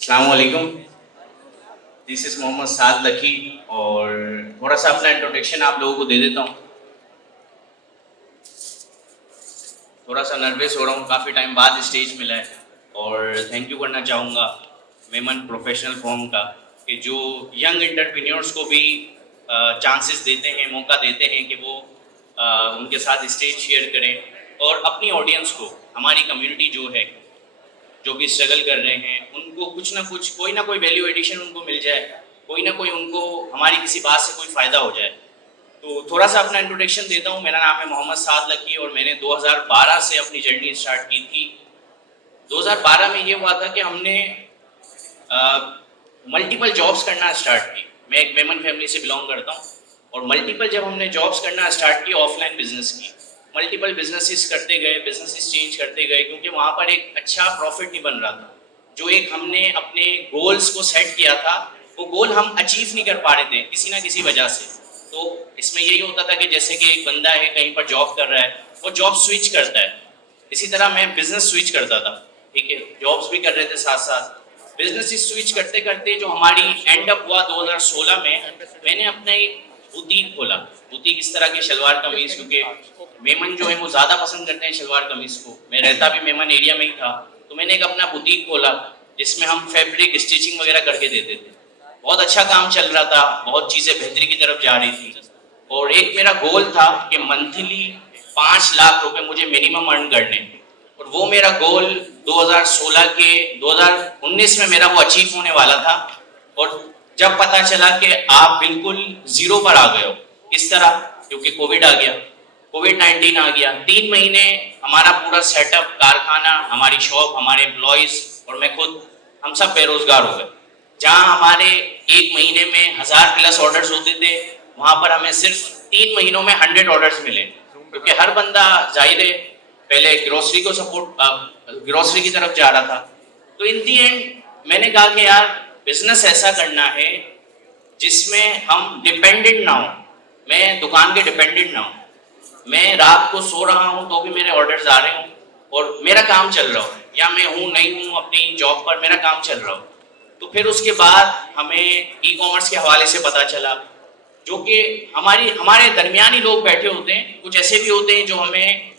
अस्सलाम वालेकुम। This is Mohammad Saad Lucky और थोड़ा सा अपना इंट्रोडक्शन आप लोगों को दे देता हूँ। थोड़ा सा नर्वस हो रहा हूँ, काफ़ी टाइम बाद स्टेज मिला है और थैंक यू करना चाहूँगा मेमन प्रोफेशनल फॉर्म का कि जो यंग एंटरप्रेन्योर्स को भी चांसेस देते हैं, मौका देते हैं कि वो उनके साथ स्टेज शेयर करें और अपनी ऑडियंस को, हमारी कम्युनिटी जो है, जो भी स्ट्रगल कर रहे हैं, उनको कुछ ना कुछ, कोई ना कोई वैल्यू एडिशन उनको मिल जाए, कोई ना कोई उनको हमारी किसी बात से कोई फ़ायदा हो जाए। तो थोड़ा सा अपना इंट्रोडक्शन देता हूँ। मेरा नाम है मोहम्मद साद लकी और मैंने 2012 से अपनी जर्नी स्टार्ट की थी। 2012 में ये हुआ था कि हमने मल्टीपल जॉब्स करना स्टार्ट की। मैं एक मेमन फैमिली से बिलोंग करता हूँ और मल्टीपल जब हमने जॉब्स करना स्टार्ट की, ऑफलाइन बिजनेस की, मल्टीपल बिजनेसेस करते गए, बिजनेसेस चेंज करते गए, क्योंकि वहाँ पर एक अच्छा प्रॉफिट नहीं बन रहा था। जो एक हमने अपने गोल्स को सेट किया था, वो गोल हम अचीव नहीं कर पा रहे थे किसी ना किसी वजह से। तो इसमें यही होता था कि जैसे कि एक बंदा है कहीं पर जॉब कर रहा है, वो जॉब स्विच करता है, इसी तरह मैं बिजनेस स्विच करता था। ठीक है, जॉब्स भी कर रहे थे साथ साथ, बिजनेस स्विच करते करते जो हमारी एंड अप हुआ 2016 में, मैंने अपना एक बुटीक खोला। बुटीक इस तरह की शलवार कमीज, क्योंकि मेमन जो है वो ज़्यादा पसंद करते हैं शलवार कमीज को, मैं रहता भी मेमन एरिया में ही था, तो मैंने एक अपना बुटीक खोला जिसमें हम फैब्रिक स्टिचिंग वगैरह करके देते थे। बहुत अच्छा काम चल रहा था, बहुत चीज़ें बेहतरी की तरफ जा रही थी और एक मेरा गोल था कि मंथली 5 लाख रुपए मुझे मिनिमम अर्न करने, और वो मेरा गोल 2019 में मेरा वो अचीव होने वाला था। और जब पता चला कि आप बिल्कुल जीरो पर आ गए हो, किस तरह, क्योंकि कोविड आ गया, कोविड-19 आ गया, 3 महीने हमारा पूरा सेटअप, कारखाना, हमारी शॉप, हमारे एम्प्लॉयज और मैं खुद, हम सब बेरोजगार हो गए। जहां हमारे एक महीने में 1000+ ऑर्डर्स होते थे, वहां पर हमें सिर्फ 3 महीनों में 100 ऑर्डर्स मिले, क्योंकि हर बंदा जाहिर है पहले ग्रोसरी को सपोर्ट, ग्रोसरी की तरफ जा रहा था। तो इन दी एंड मैंने कहा कि यार बिजनेस ऐसा करना है जिसमें हम डिपेंडेंट ना हो, मैं दुकान के डिपेंडेंट ना हूँ, मैं रात को सो रहा हूँ तो भी मेरे ऑर्डर्स आ रहे हों और मेरा काम चल रहा हो, या मैं हूँ नहीं हूँ अपनी जॉब पर, मेरा काम चल रहा हो। तो फिर उसके बाद हमें ई कॉमर्स के हवाले से पता चला, जो कि हमारे दरमियानी लोग बैठे होते हैं, कुछ ऐसे भी होते हैं जो हमें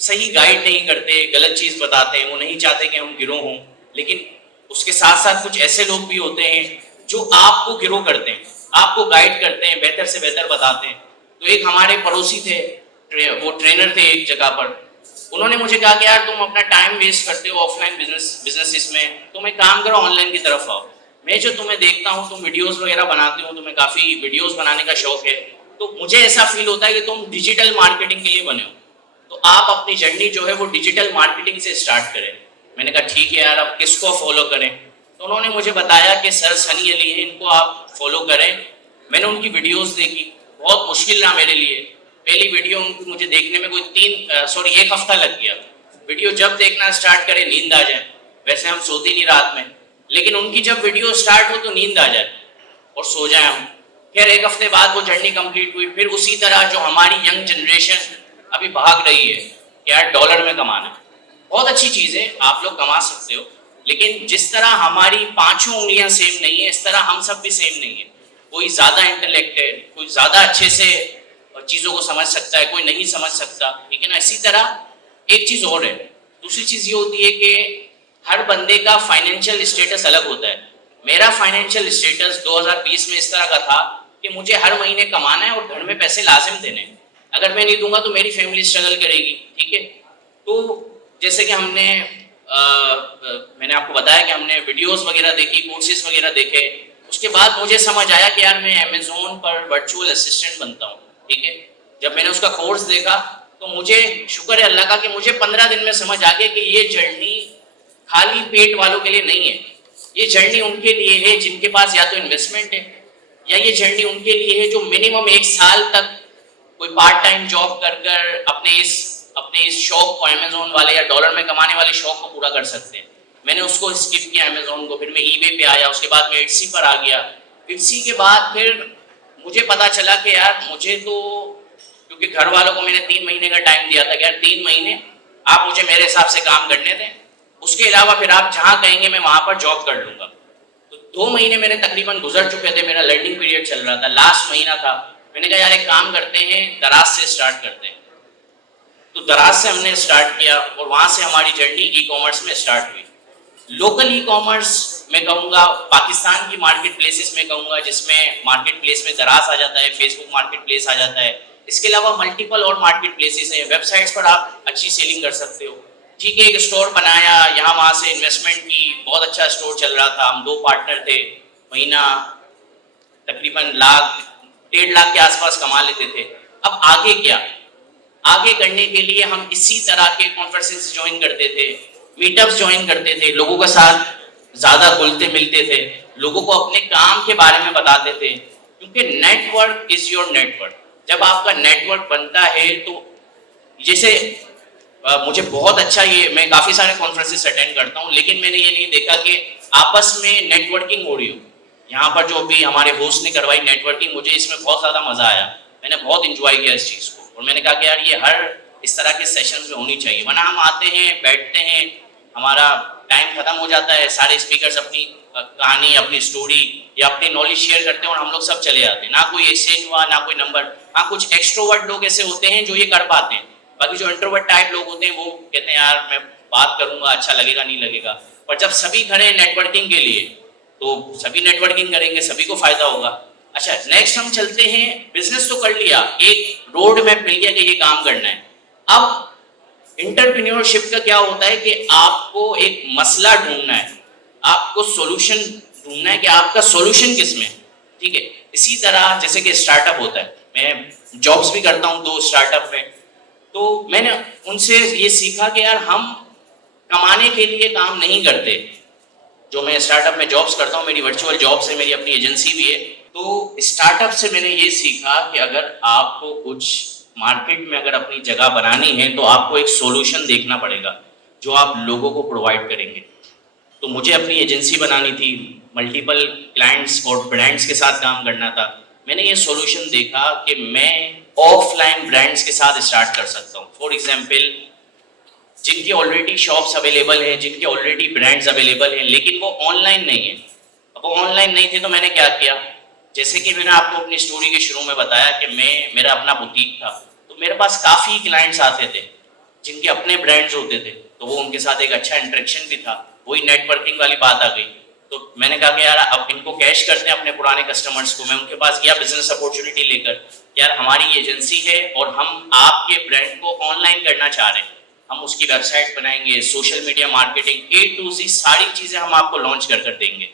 सही गाइड नहीं करते, गलत चीज़ बताते हैं, वो नहीं चाहते कि हम गिरो हों, लेकिन उसके साथ साथ कुछ ऐसे लोग भी होते हैं जो आपको गिरो करते हैं, आपको गाइड करते हैं, बेहतर से बेहतर बताते हैं। तो एक हमारे पड़ोसी थे, वो ट्रेनर थे एक जगह पर, उन्होंने मुझे कहा कि यार तुम अपना टाइम वेस्ट करते हो ऑफलाइन बिजनेस में, तुम एक काम करो ऑनलाइन की तरफ आओ। मैं जो तुम्हें देखता हूँ, तुम वीडियोस वगैरह बनाते हो, तुम्हें काफ़ी वीडियोस बनाने का शौक है, तो मुझे ऐसा फील होता है कि तुम डिजिटल मार्केटिंग के लिए बने हो, तो आप अपनी जर्नी जो है वो डिजिटल मार्केटिंग से स्टार्ट करें। मैंने कहा ठीक है यार, अब किसको फॉलो करें, तो उन्होंने मुझे बताया कि सर सनी अली है, इनको आप फॉलो करें। मैंने उनकी वीडियोस देखी, बहुत मुश्किल रहा मेरे लिए। पहली वीडियो उनकी मुझे देखने में कोई 1 हफ्ता लग गया। वीडियो जब देखना स्टार्ट करें नींद आ जाए, वैसे हम सोते नहीं रात में, लेकिन उनकी जब वीडियो स्टार्ट हो तो नींद आ जाए और सो जाए हम। खैर 1 हफ्ते बाद वो जर्नी कंप्लीट हुई। फिर उसी तरह जो हमारी यंग जनरेशन अभी भाग रही है कि यार डॉलर में कमाना है, बहुत अच्छी चीज़ है, आप लोग कमा सकते हो, लेकिन जिस तरह हमारी 5 उंगलियां सेम नहीं है, इस तरह हम सब भी सेम नहीं है। कोई ज़्यादा इंटेलेक्टेड, कोई ज़्यादा अच्छे से चीज़ों को समझ सकता है, कोई नहीं समझ सकता, ठीक है ना। इसी तरह एक चीज़ और है, दूसरी चीज़ ये होती है कि हर बंदे का फाइनेंशियल स्टेटस अलग होता है। मेरा फाइनेंशियल स्टेटस 2020 में इस तरह का था कि मुझे हर महीने कमाना है और घर में पैसे लाजिम देने हैं, अगर मैं नहीं दूंगा तो मेरी फैमिली स्ट्रगल करेगी, ठीक है। तो जैसे कि मैंने आपको बताया कि हमने वीडियोस वगैरह देखी, कोर्सेज वगैरह देखे, उसके बाद मुझे समझ आया कि यार मैं अमेज़न पर वर्चुअल असिस्टेंट बनता हूँ, ठीक है। जब मैंने उसका कोर्स देखा तो मुझे शुक्र है अल्लाह का कि मुझे 15 दिन में समझ आ गया कि ये जर्नी खाली पेट वालों के लिए नहीं है, ये जर्नी उनके लिए है जिनके पास या तो इन्वेस्टमेंट है, या ये जर्नी उनके लिए है जो मिनिमम 1 साल तक कोई पार्ट टाइम जॉब कर कर अपने इस शौक को, अमेज़न वाले या डॉलर में कमाने वाले शौक को पूरा कर सकते हैं। मैंने उसको स्किप किया अमेज़न को, फिर मैं ईबे पे आया, उसके बाद मैं इट्सी पर आ गया। इट्सी के बाद फिर मुझे पता चला कि यार मुझे तो, क्योंकि घर वालों को मैंने 3 महीने का टाइम दिया था कि यार 3 महीने आप मुझे मेरे हिसाब से काम करने दें, उसके अलावा फिर आप जहाँ कहेंगे मैं वहाँ पर जॉब कर लूँगा। तो 2 महीने मेरे तकरीबन गुजर चुके थे, मेरा लर्निंग पीरियड चल रहा था, लास्ट महीना था। मैंने कहा यार एक काम करते हैं, दराज से स्टार्ट करते हैं। तो दराज से हमने स्टार्ट किया और वहाँ से हमारी जर्नी ई कॉमर्स में स्टार्ट हुई। लोकल ई कॉमर्स मैं कहूँगा, पाकिस्तान की मार्केट प्लेसेस में कहूँगा, जिसमें मार्केट प्लेस में दराज आ जाता है, फेसबुक मार्केट प्लेस आ जाता है। इसके अलावा मल्टीपल और मार्केट प्लेसेस हैं, वेबसाइट्स पर आप अच्छी सेलिंग कर सकते हो। ठीक है, एक स्टोर बनाया, यहाँ वहाँ से इन्वेस्टमेंट की, बहुत अच्छा स्टोर चल रहा था। हम 2 पार्टनर थे, महीना तकरीबन लाख 1.5 लाख के आसपास कमा लेते थे। अब आगे क्या? आगे करने के लिए हम इसी तरह के कॉन्फ्रेंसेस ज्वाइन करते थे, मीटअप्स ज्वाइन करते थे, लोगों के साथ ज्यादा घुलते मिलते थे, लोगों को अपने काम के बारे में बताते थे, क्योंकि नेटवर्क इज योर नेटवर्क। जब आपका नेटवर्क बनता है तो जैसे मुझे बहुत अच्छा, ये मैं काफी सारे कॉन्फ्रेंसेस अटेंड करता हूँ, लेकिन मैंने ये नहीं देखा कि आपस में नेटवर्किंग हो रही हो। यहाँ पर जो भी हमारे होस्ट ने करवाई नेटवर्किंग, मुझे इसमें बहुत ज्यादा मजा आया, मैंने बहुत इंजॉय किया इस चीज को। और मैंने कहा कि यार ये हर इस तरह के सेशंस में होनी चाहिए, वरना हम आते हैं, बैठते हैं, हमारा टाइम खत्म हो जाता है, सारे स्पीकर्स अपनी कहानी, अपनी स्टोरी या अपनी नॉलेज शेयर करते हैं और हम लोग सब चले जाते हैं। ना कोई एक्सचेंज हुआ, ना कोई नंबर। हाँ, कुछ एक्सट्रोवर्ट लोग ऐसे होते हैं जो ये कर पाते हैं, बाकी जो इंट्रोवर्ट टाइप लोग होते हैं वो कहते हैं यार मैं बात करूंगा, अच्छा लगेगा नहीं लगेगा। पर जब सभी खड़े हैं नेटवर्किंग के लिए तो सभी नेटवर्किंग करेंगे, सभी को फायदा होगा। अच्छा, नेक्स्ट हम चलते हैं, बिजनेस तो कर लिया, एक रोड मैप मिल गया कि ये काम करना है। अब एंटरप्रेन्योरशिप का क्या होता है कि आपको एक मसला ढूंढना है, आपको सॉल्यूशन ढूंढना है कि आपका सॉल्यूशन किस में। ठीक है, इसी तरह जैसे कि स्टार्टअप होता है, मैं जॉब्स भी करता हूं 2 स्टार्टअप में, तो मैंने उनसे ये सीखा कि यार हम कमाने के लिए काम नहीं करते। जो मैं स्टार्टअप में जॉब्स करता हूँ, मेरी वर्चुअल जॉब्स है, मेरी अपनी एजेंसी भी है, तो स्टार्टअप से मैंने ये सीखा कि अगर आपको कुछ मार्केट में अगर अपनी जगह बनानी है तो आपको एक सॉल्यूशन देखना पड़ेगा जो आप लोगों को प्रोवाइड करेंगे। तो मुझे अपनी एजेंसी बनानी थी, मल्टीपल क्लाइंट्स और ब्रांड्स के साथ काम करना था। मैंने ये सॉल्यूशन देखा कि मैं ऑफलाइन ब्रांड्स के साथ स्टार्ट कर सकता हूँ। फॉर एग्जांपल, जिनकी ऑलरेडी शॉप्स अवेलेबल हैं, जिनके ऑलरेडी ब्रांड्स अवेलेबल हैं, लेकिन वो ऑनलाइन नहीं है। अब वो ऑनलाइन नहीं थे तो मैंने क्या किया, जैसे कि मैंने आपको अपनी स्टोरी के शुरू में बताया कि मेरा अपना बुटीक था, तो मेरे पास काफ़ी क्लाइंट्स आते थे जिनके अपने ब्रांड्स होते थे, तो वो उनके साथ एक अच्छा इंटरेक्शन भी था, वही नेटवर्किंग वाली बात आ गई। तो मैंने कहा कि यार अब इनको कैश करते हैं अपने पुराने कस्टमर्स को। मैं उनके पास गया बिजनेस अपॉर्चुनिटी लेकर, यार हमारी एजेंसी है और हम आपके ब्रांड को ऑनलाइन करना चाह रहे हैं, हम उसकी वेबसाइट बनाएंगे, social media marketing A to Z सारी चीजें हम आपको लॉन्च कर देंगे।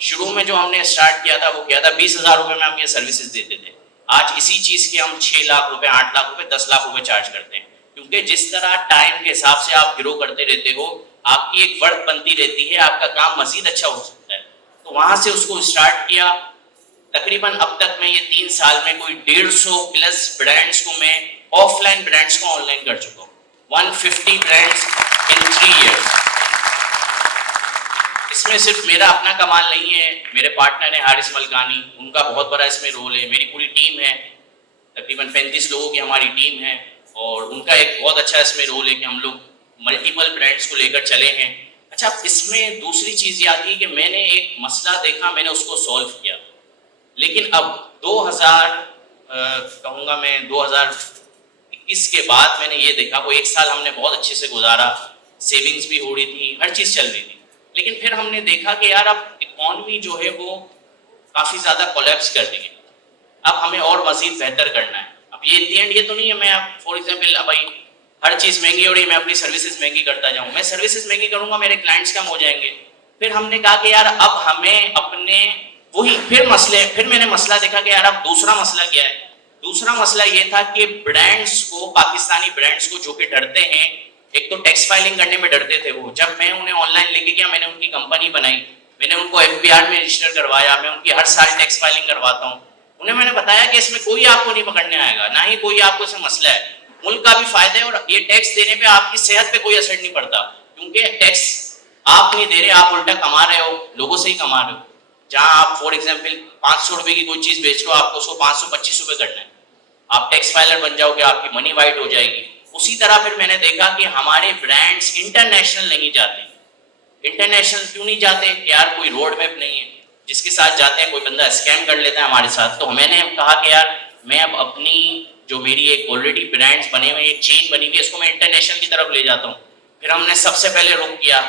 शुरू में जो हमने स्टार्ट किया था वो क्या था, 20,000 रुपए में हम ये सर्विसेज देते थे। आज इसी चीज के हम 6 लाख रुपए, 8 लाख रुपए, 10 लाख रुपए चार्ज करते हैं, क्योंकि जिस तरह टाइम के हिसाब से आप ग्रो करते रहते हो, आपकी एक वर्थ बनती रहती है, आपका काम मजीद अच्छा हो सकता है। तो वहां से उसको स्टार्ट किया। तकरीबन अब तक मैं ये 3 साल में कोई 150 प्लस ब्रांड्स को मैं ऑफलाइन ब्रांड्स को ऑनलाइन कर चुका हूँ। 150 ब्रांड्स इन 3 years। इसमें सिर्फ मेरा अपना कमाल नहीं है, मेरे पार्टनर है हारिस मलकानी, उनका बहुत बड़ा इसमें रोल है। मेरी पूरी टीम है, तकरीबन 35 लोगों की हमारी टीम है, और उनका एक बहुत अच्छा इसमें रोल है कि हम लोग मल्टीपल ब्रांड्स को लेकर चले हैं। अच्छा, इसमें दूसरी चीज़ ये आती है कि मैंने एक मसला देखा, मैंने उसको सॉल्व किया। लेकिन अब 2021 के बाद मैंने ये देखा, वो 1 साल हमने बहुत अच्छे से गुजारा, सेविंग्स भी हो रही थी, हर चीज़ चल रही थी। लेकिन फिर हमने देखा कि यार अब इकॉनमी जो है वो काफ़ी ज़्यादा कोलैप्स कर रही है, अब हमें और मज़ीद बेहतर करना है। अब ये इन दी एंड ये तो नहीं है मैं अब फॉर एग्जाम्पल अब भाई हर चीज़ महंगी हो रही है, मैं अपनी सर्विसेज महंगी करता जाऊँ। मैं सर्विसेज महंगी करूँगा, मेरे क्लाइंट्स कम हो जाएंगे। फिर हमने कहा कि यार अब हमें अपने वही फिर मैंने मसला देखा कि यार अब दूसरा मसला क्या है। दूसरा मसला ये था कि ब्रांड्स को, पाकिस्तानी ब्रांड्स को जो कि डरते हैं, एक तो टैक्स फाइलिंग करने में डरते थे वो। जब मैं उन्हें ऑनलाइन लेके गया, मैंने उनकी कंपनी बनाई, मैंने उनको FBR में रजिस्टर करवाया, मैं उनकी हर साल टैक्स फाइलिंग करवाता हूँ। उन्हें मैंने बताया कि इसमें कोई आपको नहीं पकड़ने आएगा, ना ही कोई आपको इसमें मसला है, मुल्क का भी फायदा है, और ये टैक्स देने पे आपकी सेहत पे कोई असर नहीं पड़ता, क्योंकि टैक्स आप नहीं दे रहे, आप उल्टा कमा रहे हो, लोगों से ही कमा रहे हो। जहाँ आप फॉर एग्जाम्पल 500 रुपए की कोई चीज बेच रहे हो, आपको उसको 525 रुपए करना है, आप टैक्स फाइलर बन जाओगे, आपकी मनी वाइट हो जाएगी। उसी तरह फिर मैंने देखा कि हमारे ब्रांड्स इंटरनेशनल नहीं जाते, इंटरनेशनल क्यों नहीं जाते? यार कोई रोड मैप नहीं है, जिसके साथ जाते हैं कोई बंदा स्कैम कर लेता है हमारे साथ। तो मैंने कहा कि यार मैं अब अपनी जो मेरी एक ऑलरेडी ब्रांड्स बने हुए, एक चेन बनी हुई है, इसको मैं इंटरनेशनल की तरफ ले जाता हूँ। फिर हमने सबसे पहले रुक किया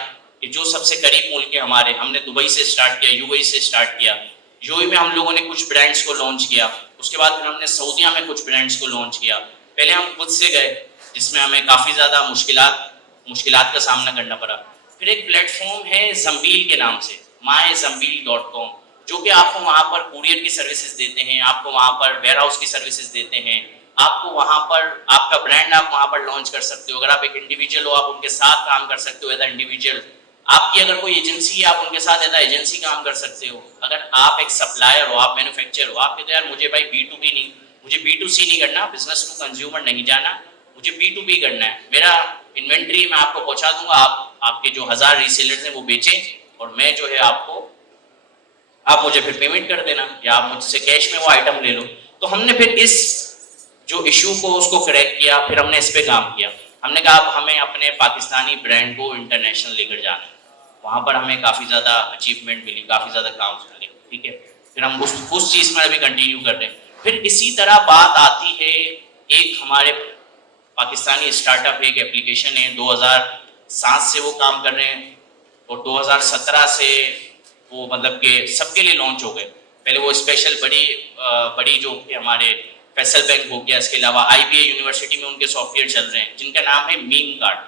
कि जो सबसे करीब मुल्क है हमारे, हमने दुबई से स्टार्ट किया, यूएई से स्टार्ट किया। यूएई में हम लोगों ने कुछ ब्रांड्स को लॉन्च किया, उसके बाद फिर हमने सऊदीया में कुछ ब्रांड्स को लॉन्च किया। पहले हम खुद से गए, जिसमें हमें काफ़ी ज़्यादा मुश्किलात का सामना करना पड़ा। फिर एक प्लेटफॉर्म है जम्बील के नाम से, myzambil.com, जो कि आपको वहाँ पर कुरियर की सर्विसेज देते हैं, आपको वहाँ पर वेयर हाउस की सर्विसेज देते हैं, आपको वहाँ पर आपका ब्रांड आप वहाँ पर लॉन्च कर सकते हो। अगर आप एक इंडिविजुअल हो, आप उनके साथ काम कर सकते हो एज इंडिविजुअल। आपकी अगर कोई एजेंसी है, आप उनके साथ एज एजेंसी काम कर सकते हो। अगर आप एक सप्लायर हो, आप मैन्युफैक्चरर हो, आप कहते हो यार मुझे भाई B2B नहीं, मुझे B2C नहीं करना, बिजनेस टू कंज्यूमर नहीं जाना, मुझे B2B करना है। मेरा इन्वेंट्री मैं आपको पहुंचा दूंगा, आपके जो 1000 रीसेलर्स हैं वो बेचें और मैं जो है आप मुझे फिर पेमेंट कर देना, या आप मुझसे कैश में वो आइटम ले लो। तो हमने फिर इस जो इशू को उसको क्रैक किया, फिर हमने इस पे काम किया। हमने कहा अब हमें अपने पाकिस्तानी ब्रांड को इंटरनेशनल लेकर जाना है। वहाँ पर हमें काफ़ी ज़्यादा अचीवमेंट मिली, काफ़ी ज़्यादा काम मिले, ठीक है। फिर हम उस चीज़ में अभी कंटिन्यू कर रहे हैं। फिर इसी तरह बात आती है, एक हमारे पाकिस्तानी स्टार्टअप एक एप्लीकेशन है, 2007 से वो काम कर रहे हैं और 2017 से वो मतलब कि सबके लिए लॉन्च हो गए। पहले वो स्पेशल बड़ी जो कि हमारे फैसल बैंक हो गया, इसके अलावा IBA यूनिवर्सिटी में उनके सॉफ्टवेयर चल रहे हैं जिनका नाम है मीम कार्ड।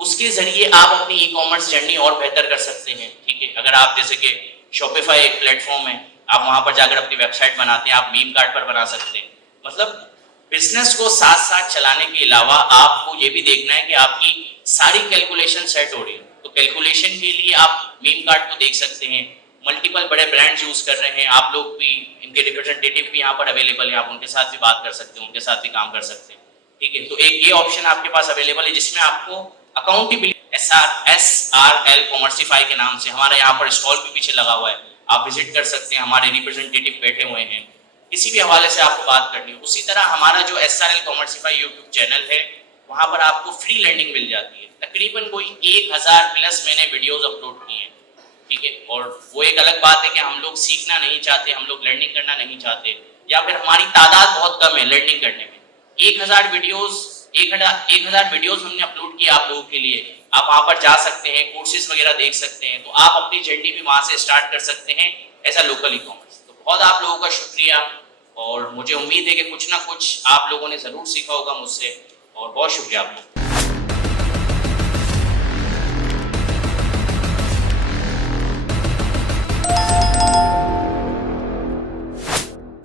उसके जरिए आप अपनी ई-कॉमर्स जर्नी और बेहतर कर सकते हैं, ठीक है। अगर आप जैसे कि शॉपिफाई एक प्लेटफॉर्म है, आप वहां पर जाकर अपनी वेबसाइट बनाते हैं, आप मीम कार्ड पर बना सकते हैं। मतलब बिजनेस को साथ साथ चलाने के अलावा आपको ये भी देखना है कि आपकी सारी कैलकुलेशन सेट हो रही है। तो कैलकुलेशन के लिए आप मीम कार्ड को देख सकते हैं। मल्टीपल बड़े ब्रांड्स यूज कर रहे हैं, आप लोग भी, इनके रिप्रेजेंटेटिव भी यहाँ पर अवेलेबल है, आप उनके साथ भी बात कर सकते हैं, उनके साथ भी काम कर सकते हैं, ठीक है। तो एक ये ऑप्शन आपके पास अवेलेबल है जिसमें आपको अकाउंटेबिलिटी, SRL कॉमर्सिफाई के नाम से हमारा यहाँ पर स्टॉल भी पीछे लगा हुआ है, आप विजिट कर सकते हैं, हमारे रिप्रेजेंटेटिव बैठे हुए हैं, किसी भी हवाले से आपको बात करनी हो। उसी तरह हमारा जो SRL कॉमर्सिफाई यूट्यूब चैनल है, वहां पर आपको फ्री लर्निंग मिल जाती है। तकरीबन कोई 1000 प्लस मैंने वीडियोस अपलोड किए हैं, ठीक है। और वो एक अलग बात है कि हम लोग सीखना नहीं चाहते, हम लोग लर्निंग करना नहीं चाहते, या फिर हमारी तादाद बहुत कम है लर्निंग करने में। 1000 वीडियोस हमने अपलोड किए आप लोगों के लिए। आप वहां पर जा सकते हैं, कोर्सेज वगैरह देख सकते हैं, तो आप अपनी जर्नी भी वहां से स्टार्ट कर सकते हैं एज अ लोकल ई-कॉमर्स। तो बहुत आप लोगों का शुक्रिया, और मुझे उम्मीद है कि कुछ ना कुछ आप लोगों ने जरूर सीखा होगा मुझसे, और बहुत शुक्रिया आप लोगों का।